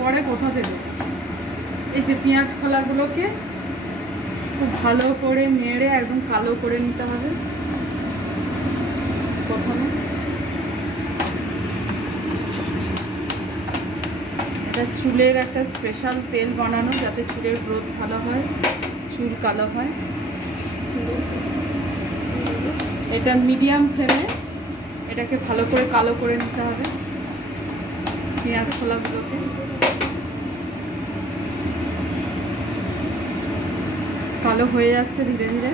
পরে কোথা দেবো, এই যে পেঁয়াজ খোলাগুলোকে খুব ভালো করে নেড়ে একদম কালো করে নিতে হবে। প্রথমে এটা চুলের একটা স্পেশাল তেল বানানো, যাতে চুলের গ্রোথ ভালো হয়, চুল কালো হয়। এটা মিডিয়াম ফ্লেমে এটাকে ভালো করে কালো করে নিতে হবে পেঁয়াজ খোলাগুলোকে। কালো হয়ে যাচ্ছে ধীরে ধীরে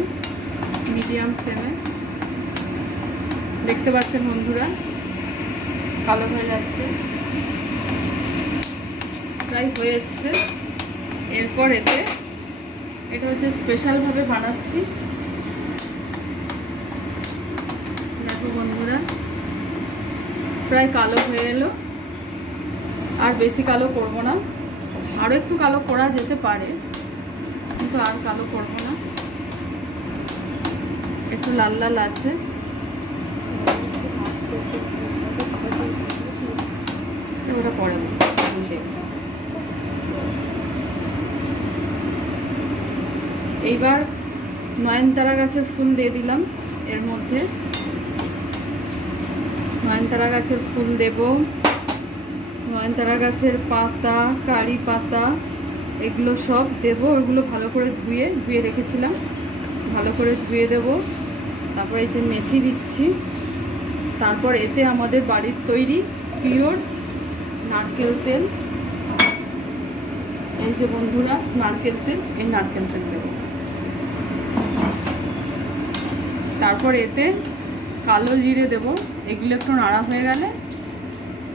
মিডিয়াম ফ্লেমে, দেখতে পাচ্ছেন বন্ধুরা কালো হয়ে যাচ্ছে, প্রায় হয়ে এসছে। এরপর এটা হচ্ছে স্পেশালভাবে বানাচ্ছি, দেখো বন্ধুরা প্রায় কালো হয়ে এলো। আর বেশি কালো করব না, আরও একটু কালো করা যেতে পারে, কিন্তু আর কালো করব না, একটু লাল লাল আছে। ওটা পরে এইবার নয়নতারা গাছের ফুল দিয়ে দিলাম এর মধ্যে, নয়নতারা গাছের ফুল দেব, নয়নতারা গাছের পাতা, কারি পাতা, এগুলো সব দেব। ওগুলো ভালো করে ধুয়ে রেখেছিলাম, ভালো করে ধুয়ে দেব। তারপর এই যে মেথি দিচ্ছি। তারপর এতে আমাদের বাড়ির তৈরি পিওর নারকেল তেল, এই যে বন্ধুরা নারকেল তেল, এই নারকেল তেল দেব। তারপর এতে কালো জিরে দেব, এগুলো একটু নাড়া হয়ে গেলে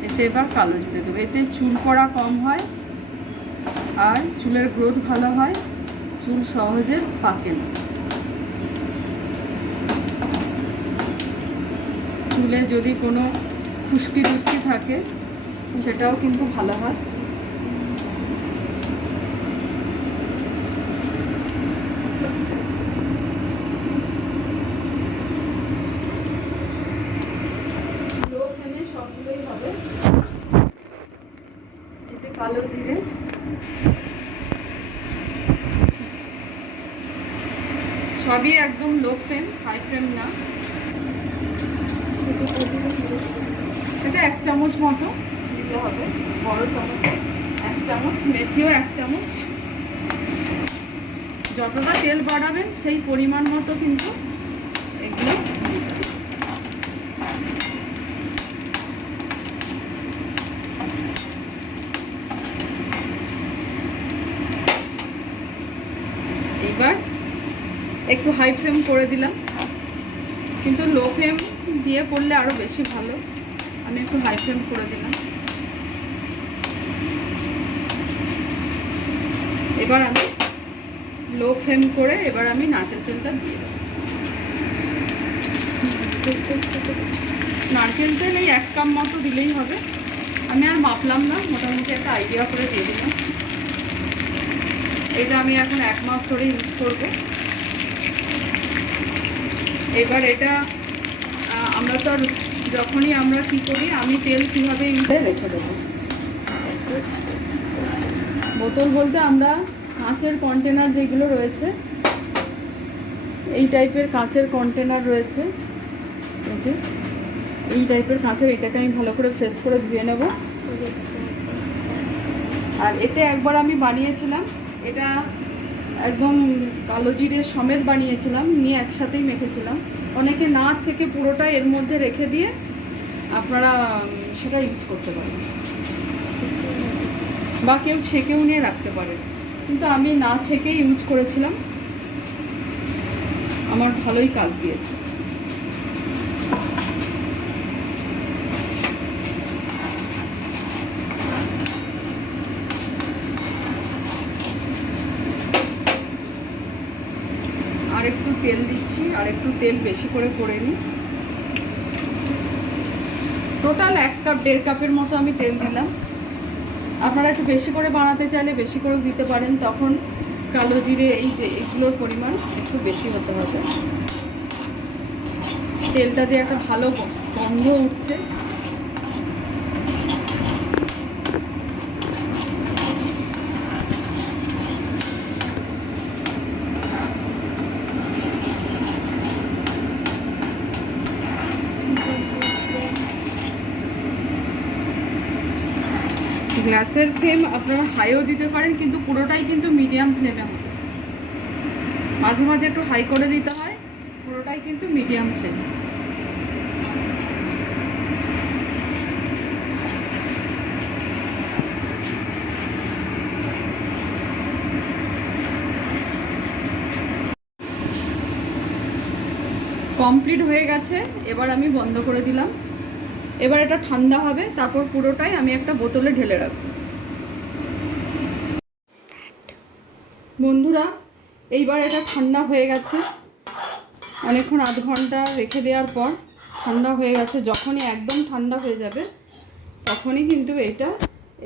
এতে এবার কালো জিরে দেবো। এতে চুল পড়া কম হয় আর চুলের গ্রোথ ভালো হয়, চুল সহজে পাকে না, চুলে যদি কোনো খুশকি টুস্কি থাকে সেটাও কিন্তু ভালো হয়। সবগুলোই হবে। এতে কালো জিরে, সবই একদম লো ফ্লেম, হাই ফ্লেম না। এটা 1 চামচ মতো দিতে হবে, বড় চামচ 1 চামচ, মেথিও 1 চামচ। যতটা তেল বাড়াবেন সেই পরিমাণ মতো কিন্তু এগুলো এবার একটু হাই ফ্লেম করে দিলাম, কিন্তু লো ফ্লেম দিয়ে করলে আরও বেশি ভালো। আমি একটু হাই ফ্লেম করে দিলাম। এবার আমি লো ফ্লেম করে এবার আমি নারকেল তেলটা দিয়ে দেবো। নারকেল তেল এই 1 কাপ মতো দিলেই হবে, আমি আর মাপলাম না, মোটামুটি একটা আইডিয়া করে দিয়ে দিলাম। এটা আমি এখন 1 মাস ধরে ইউজ করবো। এবার এটা আমরা তো যখনই আমরা কী করি, আমি তেল কীভাবে ইউজে রেখে দেবো। বোতল বলতে আমরা কাঁচের কন্টেনার যেগুলো রয়েছে, এই টাইপের কাঁচের কন্টেনার রয়েছে, এই টাইপের কাঁচের, এটাকে আমি ভালো করে ফ্রেশ করে ধুয়ে নেব। আর এতে একবার আমি বানিয়েছিলাম, এটা একদম কালো জিরে সমেত বানিয়েছিলাম, নিয়ে একসাথেই মেখেছিলাম। অনেকে না ছেঁকে পুরোটা এর মধ্যে রেখে দিয়ে আপনারা সেটা ইউজ করতে পারেন, বা কেউ ছেঁকেও নিয়ে রাখতে পারেন, কিন্তু আমি না ছেঁকেই ইউজ করেছিলাম, আমার ভালোই কাজ দিয়েছে। আর একটু তেল দিচ্ছি, আর একটু তেল বেশি করে নিই। টোটাল 1 কাপ 1.5 কাপের মতো আমি তেল দিলাম। আপনারা একটু বেশি করে বানাতে চাইলে বেশি করেও দিতে পারেন, তখন কালো জিরে এইগুলোর পরিমাণ একটু বেশি হতে হবে। তেলটা দিয়ে একটা ভালো গন্ধ উঠছে। গ্যাসের ফ্লেম আপনারা হাইও দিতে পারেন, কিন্তু পুরোটাই কিন্তু মিডিয়াম ফ্লেমে হবে। মাঝে মাঝে একটু হাই করে দিতে হয়, পুরোটাই কিন্তু মিডিয়াম ফ্লেম। কমপ্লিট হয়ে গেছে, এবার আমি বন্ধ করে দিলাম। এবার এটা ঠান্ডা হবে, তারপর পুরোটাই আমি একটা বোতলে ঢেলে রাখবো। বন্ধুরা, এইবার এটা ঠান্ডা হয়ে গেছে, অনেকক্ষণ আধ ঘন্টা রেখে দেওয়ার পর ঠান্ডা হয়ে গেছে। যখনই একদম ঠান্ডা হয়ে যাবে তখনই কিন্তু এটা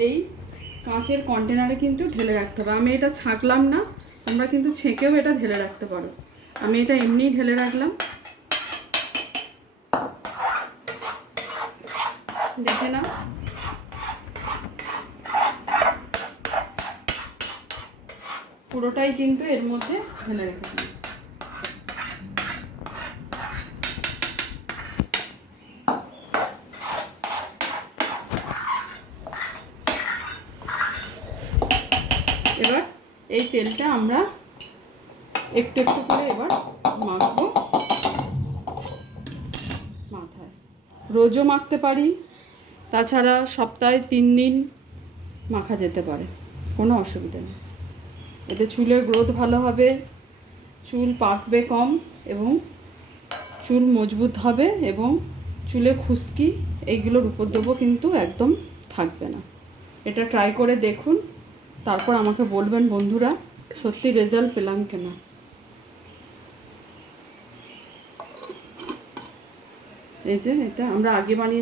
এই কাঁচের কন্টেনারে কিন্তু ঢেলে রাখতে হবে। আমি এটা ছাঁকলাম না, তোমরা কিন্তু ছেঁকেও এটা ঢেলে রাখতে পারো। আমি এটা এমনিই ঢেলে রাখলাম। দেখে না, পুরোটাই কিন্তু এর মধ্যে ঢেলে রেখেছি। এবার এই তেলটা আমরা একটু একটু করে এবার মাখবো মাথায়। রোজও মাখতে পারি, তাছাড়া সপ্তাহে 3 দিন মাখা যেতে পারে, কোনো অসুবিধা নেই। এতে চুলের গ্রোথ ভালো হবে, চুল পাকবে কম, এবং চুল মজবুত হবে, এবং চুলে খুশকি এইগুলোর উপদ্রব কিন্তু একদম থাকবে না। এটা ট্রাই করে দেখুন, তারপর আমাকে বলবেন বন্ধুরা সত্যি রেজাল্ট পেলাম কিনা। এই যে এটা আমরা আগে বানিয়ে